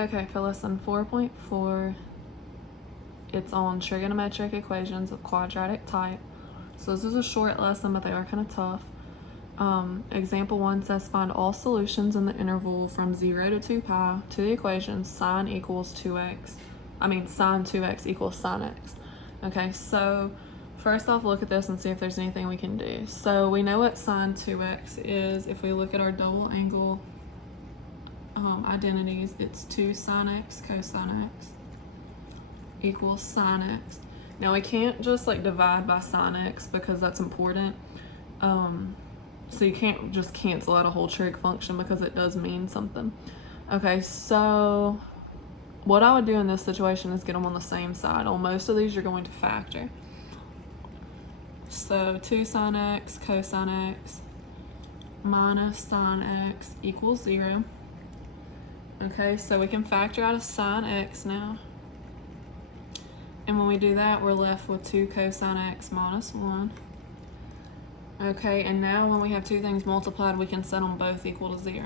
Okay, for lesson 4.4, it's on trigonometric equations of quadratic type. So this is a short lesson, but they are kind of tough. Example 1 says find all solutions in the interval from 0 to 2 pi to the equation sine 2x equals sine x. Okay, so first off, look at this and see if there's anything we can do. So we know what sine 2x is. If we look at our double angle identities, it's 2 sine x cosine x equals sine x. Now we can't just like divide by sine x because that's important. So you can't just cancel out a whole trig function because it does mean something. Okay, so what I would do in this situation is get them on the same side. On most of these, you're going to factor. So 2 sine x cosine x minus sine x equals 0. Okay, so we can factor out a sine x now. And when we do that, we're left with 2 cosine x minus 1. Okay, and now when we have two things multiplied, we can set them both equal to 0.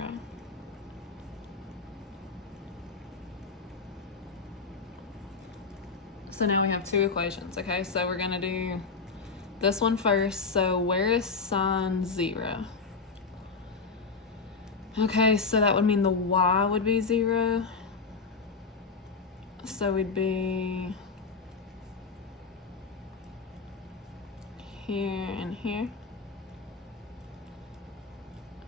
So now we have two equations, okay? So we're gonna do this one first. So where is sine 0? Okay, so that would mean the y would be 0. So we'd be here and here.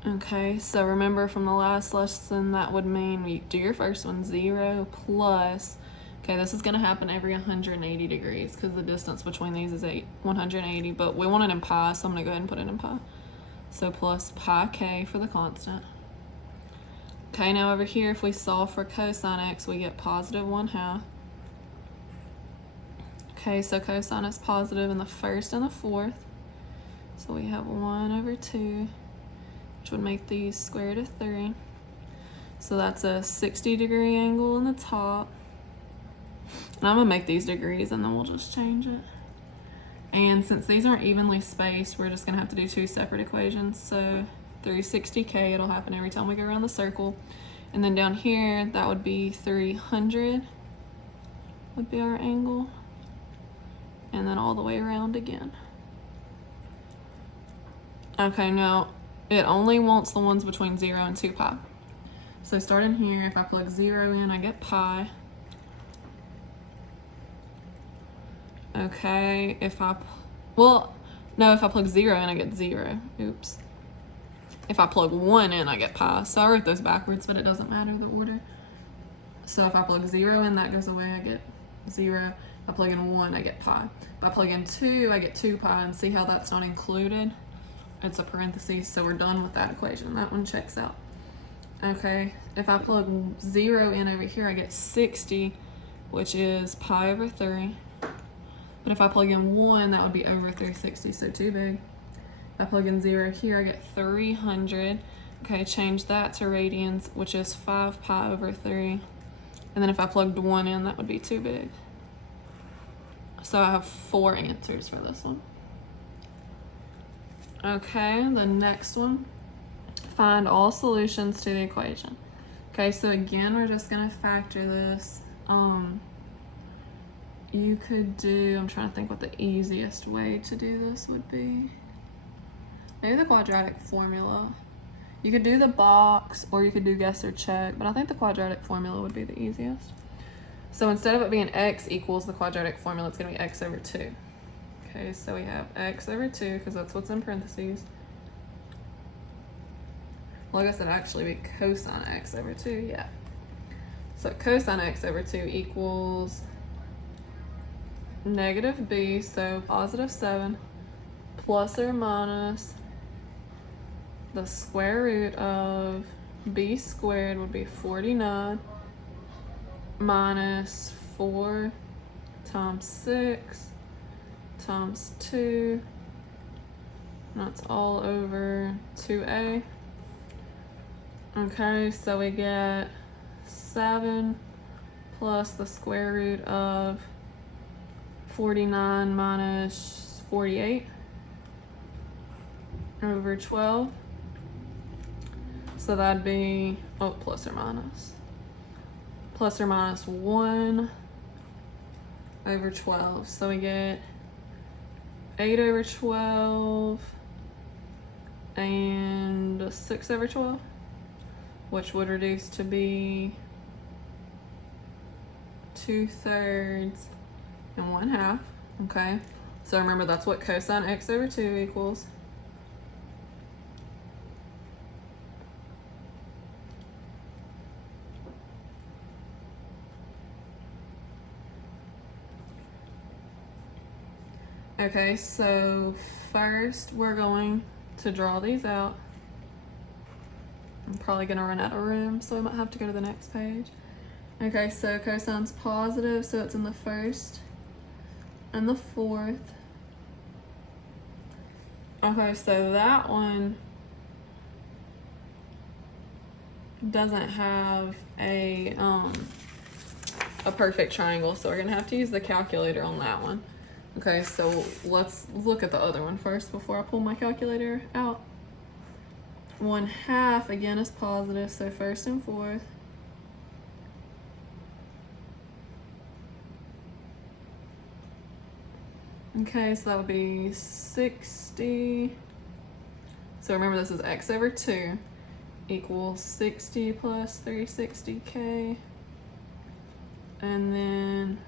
Okay, so remember from the last lesson, that would mean you do your first one, 0 plus, okay, this is going to happen every 180 degrees because the distance between these is 180, but we want it in pi, so I'm going to go ahead and put it in pi. So plus pi k for the constant. Okay, now over here, if we solve for cosine x, we get positive 1/2. Okay, so cosine is positive in the first and the fourth. So we have 1/2, which would make these square root of 3. So that's a 60-degree angle in the top. And I'm gonna make these degrees and then we'll just change it. And since these aren't evenly spaced, we're just gonna have to do two separate equations. So 360k, it'll happen every time we go around the circle. And then down here, that would be 300 would be our angle. And then all the way around again. Okay, now it only wants the ones between 0 and 2 pi. So starting here, if I plug 0 in, I get pi. Okay, if I plug 0 in, I get 0. Oops. If I plug 1 in, I get pi. So I wrote those backwards, but it doesn't matter the order. So if I plug 0 in, that goes away, I get 0. If I plug in 1, I get pi. If I plug in 2, I get 2 pi, and see how that's not included? It's a parenthesis, so we're done with that equation. That one checks out. Okay, if I plug 0 in over here, I get 60, which is pi over 3. But if I plug in 1, that would be over 360, so too big. If I plug in 0 here, I get 300. Okay, change that to radians, which is 5 pi over 3. And then if I plugged 1 in, that would be too big. So I have 4 answers for this one. Okay, the next one, find all solutions to the equation. Okay, so again, we're just gonna factor this. You could do, I'm trying to think what the easiest way to do this would be. Maybe the quadratic formula. You could do the box or you could do guess or check, but I think the quadratic formula would be the easiest. So instead of it being x equals the quadratic formula, it's gonna be x over 2. Okay, so we have x over 2, because that's what's in parentheses. Well, I guess it'd actually be cosine x over 2, yeah. So cosine x over 2 equals negative b, so positive 7, plus or minus the square root of b squared would be 49, minus 4 times 6 times 2, that's all over 2a. Okay, so we get 7 plus the square root of 49 minus 48 over 12. So that'd be, plus or minus. plus or minus 1 over 12. So we get 8 over 12 and 6 over 12, which would reduce to be 2/3 and 1/2. Okay, so remember that's what cosine x over 2 equals. Okay, so first we're going to draw these out. I'm probably gonna run out of room, so I might have to go to the next page. Okay, so cosine's positive, so it's in the first and the fourth. Okay, so that one doesn't have a perfect triangle, so we're gonna have to use the calculator on that one. Okay, so let's look at the other one first before I pull my calculator out. 1/2 again is positive, so first and fourth. Okay, so that would be 60. So remember this is x over 2 equals 60 plus 360k. And then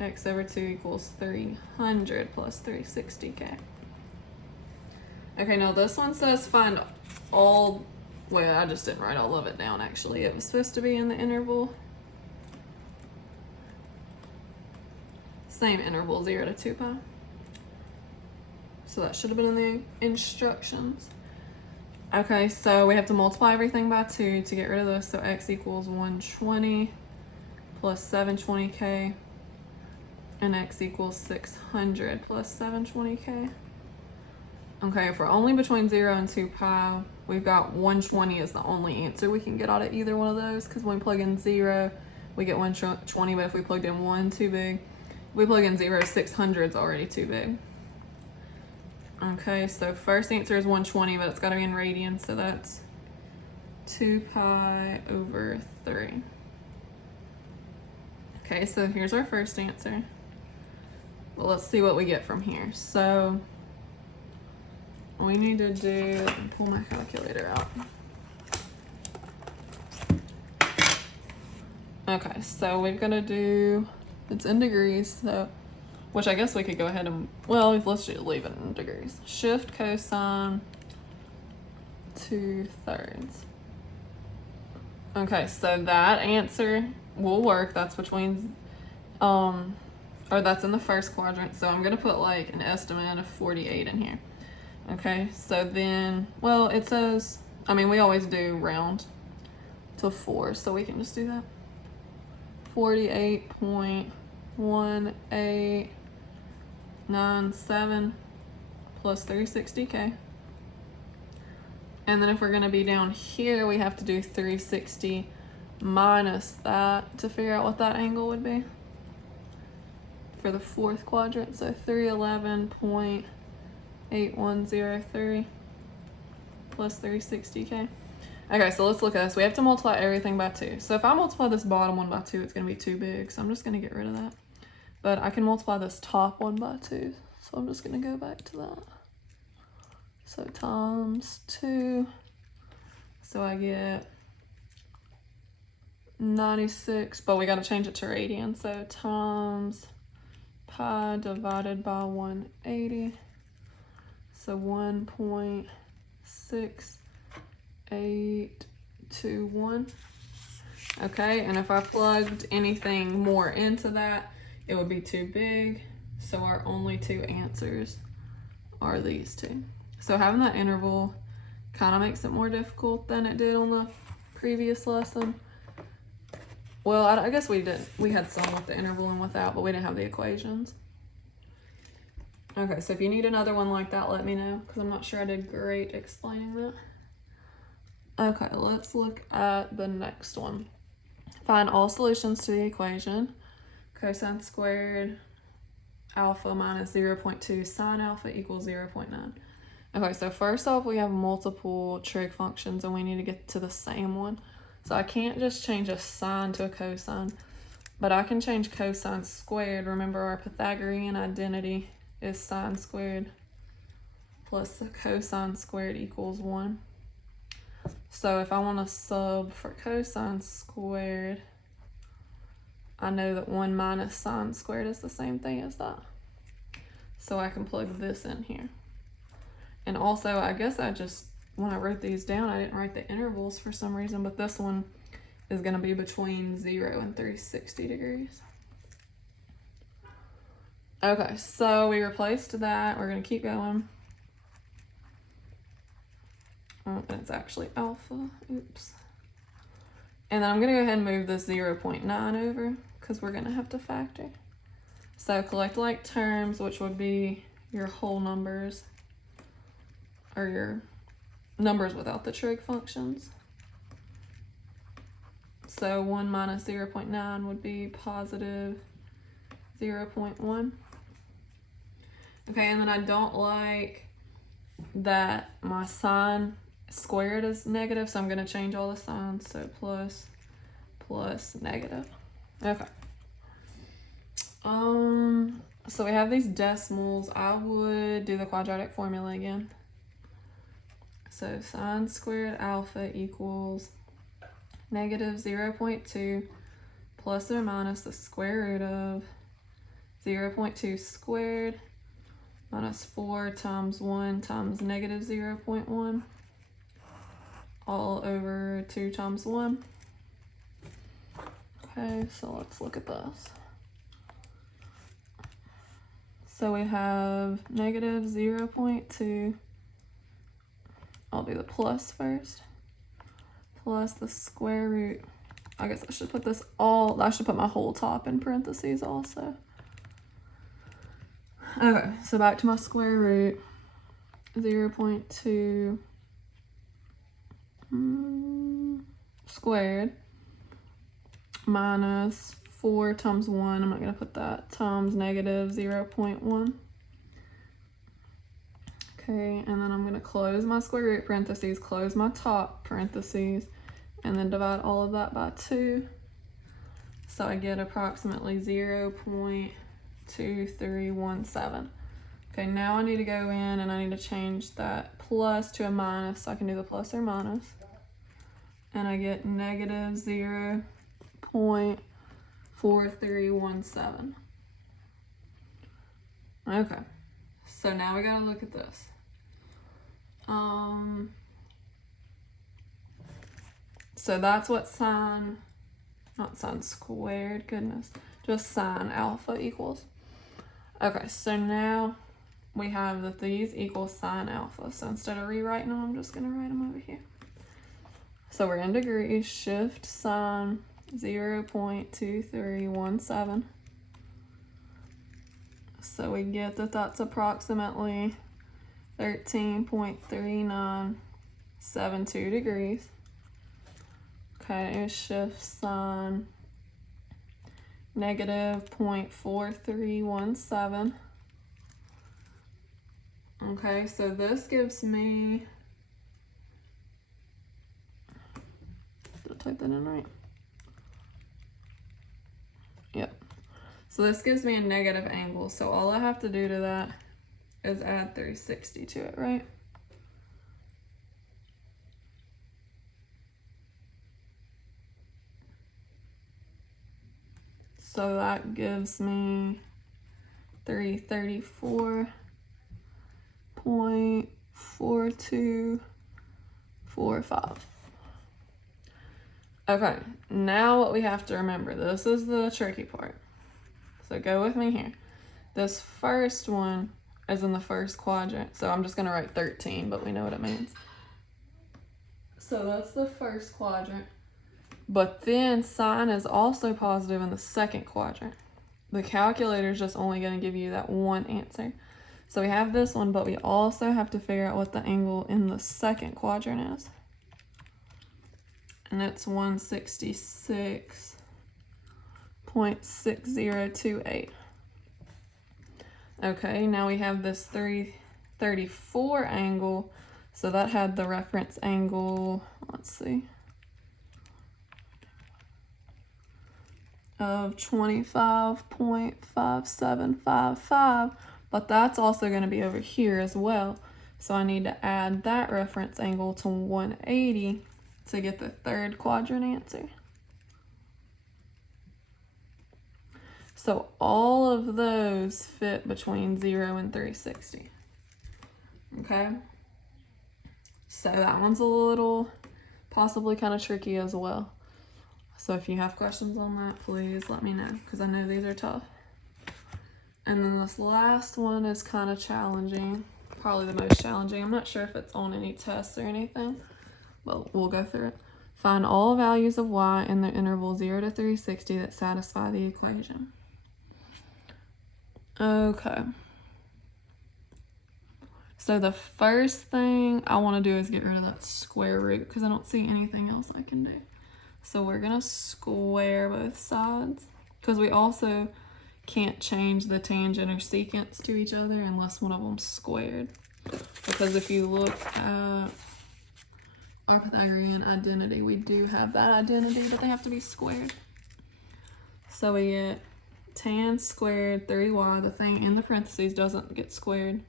x over 2 equals 300 plus 360k. Okay, now this one says find all, well, I just didn't write all of it down actually. It was supposed to be in the interval. Same interval, 0 to 2 pi. So that should have been in the instructions. Okay, so we have to multiply everything by 2 to get rid of this. So x equals 120 plus 720k. And x equals 600 plus 720k. Okay, if we're only between 0 and 2 pi, we've got 120 is the only answer we can get out of either one of those, because when we plug in 0, we get 120, but if we plugged in 1, too big. If we plug in 0, 600 is already too big. Okay, so first answer is 120, but it's got to be in radians, so that's 2 pi over 3. Okay, so here's our first answer. Well, let's see what we get from here. So we need to do, let me pull my calculator out. Okay, so we've got to do, it's in degrees, so, which I guess we could go ahead and, well, let's just leave it in degrees. Shift cosine 2/3. Okay, so that answer will work. That's between, or that's in the first quadrant, so I'm gonna put like an estimate of 48 in here. Okay, so then, well, it says, I mean, we always do round to 4, so we can just do that. 48.1897 plus 360k. And then if we're gonna be down here, we have to do 360 minus that to figure out what that angle would be for the fourth quadrant. So 311.8103 plus 360k. Okay, so let's look at this. We have to multiply everything by 2. So if I multiply this bottom one by 2, it's gonna be too big. So I'm just gonna get rid of that. But I can multiply this top one by 2. So I'm just gonna go back to that. So times 2. So I get 96, but we gotta change it to radian. So times pi divided by 180. So 1.6821. Okay, and if I plugged anything more into that, it would be too big. So our only two answers are these two. So having that interval kind of makes it more difficult than it did on the previous lesson. Well, I guess we did. We had some with the interval and without, but we didn't have the equations. Okay, so if you need another one like that, let me know, because I'm not sure I did great explaining that. Okay, let's look at the next one. Find all solutions to the equation. Cosine squared alpha minus 0.2 sine alpha equals 0.9. Okay, so first off, we have multiple trig functions and we need to get to the same one. So I can't just change a sine to a cosine, but I can change cosine squared. Remember, our Pythagorean identity is sine squared plus the cosine squared equals 1. So if I want to sub for cosine squared, I know that 1 minus sine squared is the same thing as that. So I can plug this in here. And also, I guess when I wrote these down, I didn't write the intervals for some reason, but this one is going to be between 0 and 360 degrees. Okay, so we replaced that. We're going to keep going. Oh, and it's actually alpha. Oops. And then I'm going to go ahead and move this 0.9 over because we're going to have to factor. So collect like terms, which would be your whole numbers, or your numbers without the trig functions. So 1 minus 0.9 would be positive 0.1. Okay, and then I don't like that my sign squared is negative, so I'm going to change all the signs. So plus, plus, negative. Okay. So we have these decimals. I would do the quadratic formula again. So sine squared alpha equals negative 0.2 plus or minus the square root of 0.2 squared minus 4 times 1 times negative 0.1 all over 2 times 1. Okay, so let's look at this. So we have negative 0.2. I'll do the plus first. Plus the square root. I guess I should put I should put my whole top in parentheses also. Okay, so back to my square root. 0.2 squared minus 4 times 1, I'm not going to put that, times negative 0.1. Okay, and then I'm going to close my square root parentheses, close my top parentheses, and then divide all of that by 2. So I get approximately 0.2317. Okay, now I need to go in and I need to change that plus to a minus, so I can do the plus or minus. And I get negative 0.4317. Okay, so now we gotta look at this. So that's what not sine squared, goodness, just sine alpha equals. Okay, so now we have that these equal sine alpha. So instead of rewriting them, I'm just gonna write them over here. So we're in degrees, shift sine 0.2317. So we get that that's approximately 13.3972 degrees. Okay, shift sine negative 0.4317. Okay, so this gives me, did I type that in right? Yep. So this gives me a negative angle. So all I have to do to that is add 360 to it, right? So that gives me 334.4245. Okay, now what we have to remember, this is the tricky part. So go with me here. This first one is in the first quadrant, so I'm just gonna write 13, but we know what it means. So that's the first quadrant. But then sine is also positive in the second quadrant. The calculator is just only going to give you that one answer. So we have this one, but we also have to figure out what the angle in the second quadrant is. And it's 166.6028. Okay, now we have this 334 angle. So that had the reference angle, let's see. of 25.5755, but that's also going to be over here as well. So I need to add that reference angle to 180 to get the third quadrant answer. So all of those fit between 0 and 360. Okay? So that one's a little, possibly kind of tricky as well. So if you have questions on that, please let me know, because I know these are tough. And then this last one is kind of challenging, probably the most challenging. I'm not sure if it's on any tests or anything, but we'll go through it. Find all values of y in the interval 0 to 360 that satisfy the equation. Okay. So the first thing I want to do is get rid of that square root because I don't see anything else I can do. So we're going to square both sides because we also can't change the tangent or secant to each other unless one of them's squared. Because if you look at our Pythagorean identity, we do have that identity, but they have to be squared. So we get tan squared 3y, the thing in the parentheses doesn't get squared.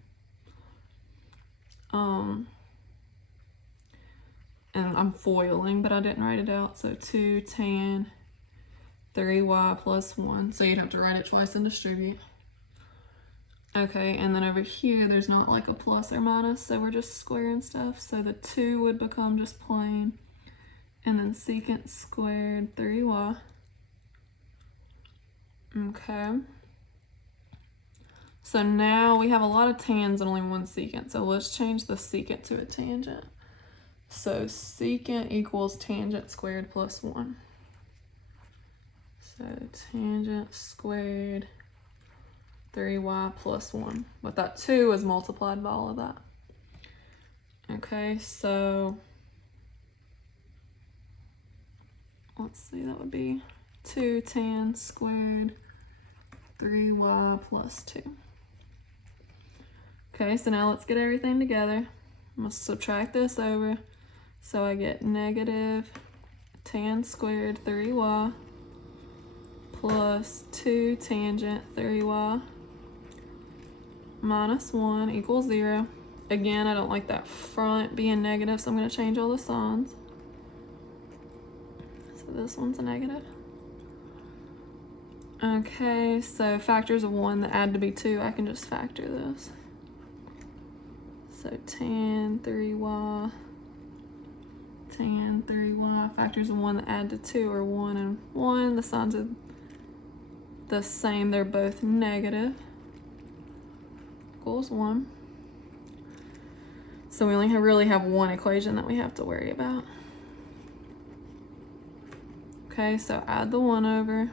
And I'm foiling, but I didn't write it out. So 2 tan 3y plus 1. So you'd have to write it twice and distribute. Okay, and then over here, there's not like a plus or minus, so we're just squaring stuff. So the 2 would become just plain. And then secant squared 3y. Okay. So now we have a lot of tans and only one secant. So let's change the secant to a tangent. So secant equals tangent squared plus 1. So tangent squared 3y plus 1. But that 2 is multiplied by all of that. Okay, so let's see, that would be 2 tan squared 3y plus 2. Okay, so now let's get everything together. I'm going to subtract this over. So I get negative tan squared 3y plus 2 tangent 3y minus 1 equals 0. Again, I don't like that front being negative, so I'm going to change all the signs. So this one's a negative. Okay, so factors of 1 that add to be 2, I can just factor this. So tan 3y, factors of 1 that add to 2 are 1 and 1. The signs are the same, they're both negative. Equals 1. So we only really have one equation that we have to worry about. Okay, so add the 1 over.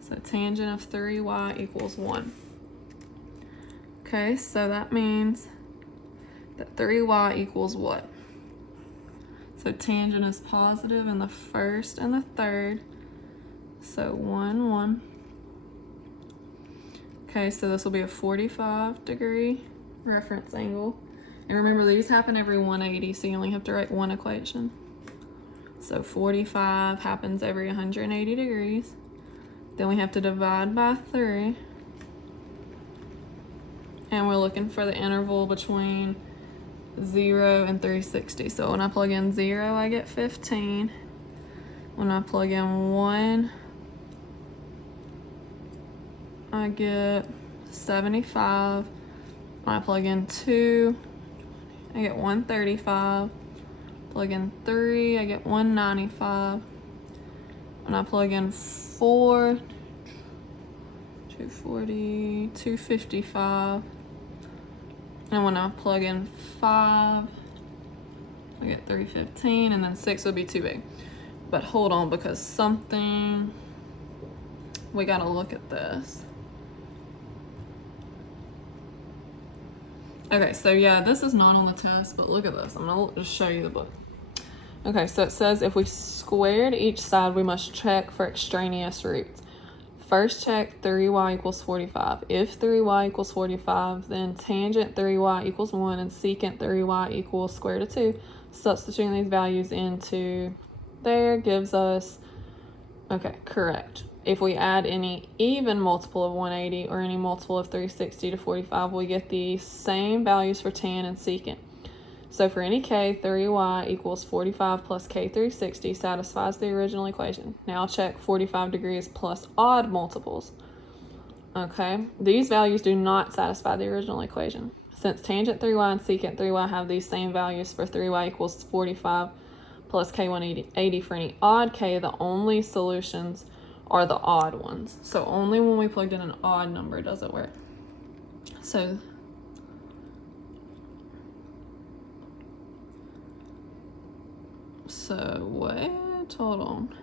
So tangent of 3y equals 1. Okay, so that means that 3y equals what? So tangent is positive in the first and the third. So 1, 1. Okay, so this will be a 45-degree reference angle. And remember, these happen every 180, so you only have to write one equation. So 45 happens every 180 degrees. Then we have to divide by 3. And we're looking for the interval between 0 and 360. So when I plug in 0, I get 15. When I plug in 1, I get 75. When I plug in 2, I get 135. Plug in 3, I get 195. When I plug in 4, 240, 255. And when I plug in 5, I get 315, and then 6 would be too big. But hold on, because we gotta look at this. Okay, so yeah, this is not on the test, but look at this. I'm gonna just show you the book. Okay, so it says if we squared each side, we must check for extraneous roots. First check 3y equals 45. If 3y equals 45, then tangent 3y equals 1 and secant 3y equals square root of 2. Substituting these values into there gives us Okay, correct. If we add any even multiple of 180 or any multiple of 360 to 45, we get the same values for tan and secant. So for any k, 3y equals 45 plus k 360 satisfies the original equation. Now check 45 degrees plus odd multiples. Okay, these values do not satisfy the original equation. Since tangent 3y and secant 3y have these same values for 3y equals 45 plus k 180 for any odd k, the only solutions are the odd ones. So only when we plugged in an odd number does it work. So wait, hold on.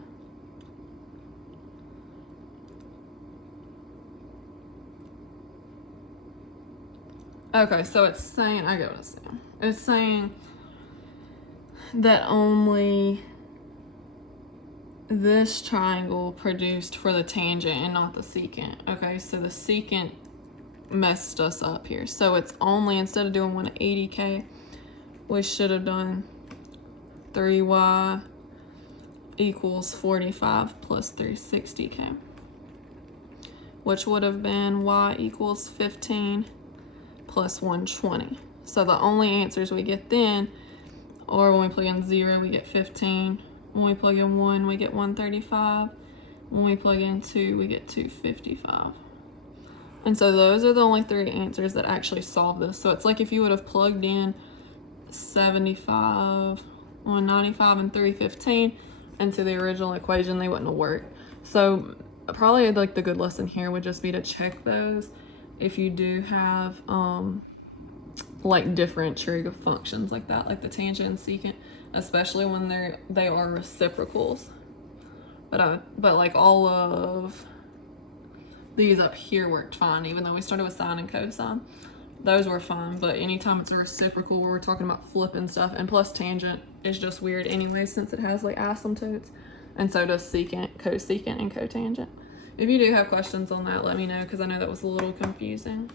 Okay, so it's saying, I get what it's saying. It's saying that only this triangle produced for the tangent and not the secant. Okay, so the secant messed us up here. So it's only, instead of doing 180k, we should have done 3y equals 45 plus 360k, which would have been y equals 15 plus 120. So the only answers we get then, or when we plug in 0, we get 15. When we plug in 1, we get 135. When we plug in 2, we get 255. And so those are the only 3 answers that actually solve this. So it's like if you would have plugged in 75, 195, and 315 into the original equation, they wouldn't have worked. So probably like the good lesson here would just be to check those if you do have like different trig functions like that, like the tangent and secant, especially when they are reciprocals. But like all of these up here worked fine, even though we started with sine and cosine. Those were fine, but anytime it's a reciprocal where we're talking about flipping stuff, and plus tangent is just weird anyway since it has like asymptotes, and so does secant, cosecant, and cotangent. If you do have questions on that, let me know, because I know that was a little confusing.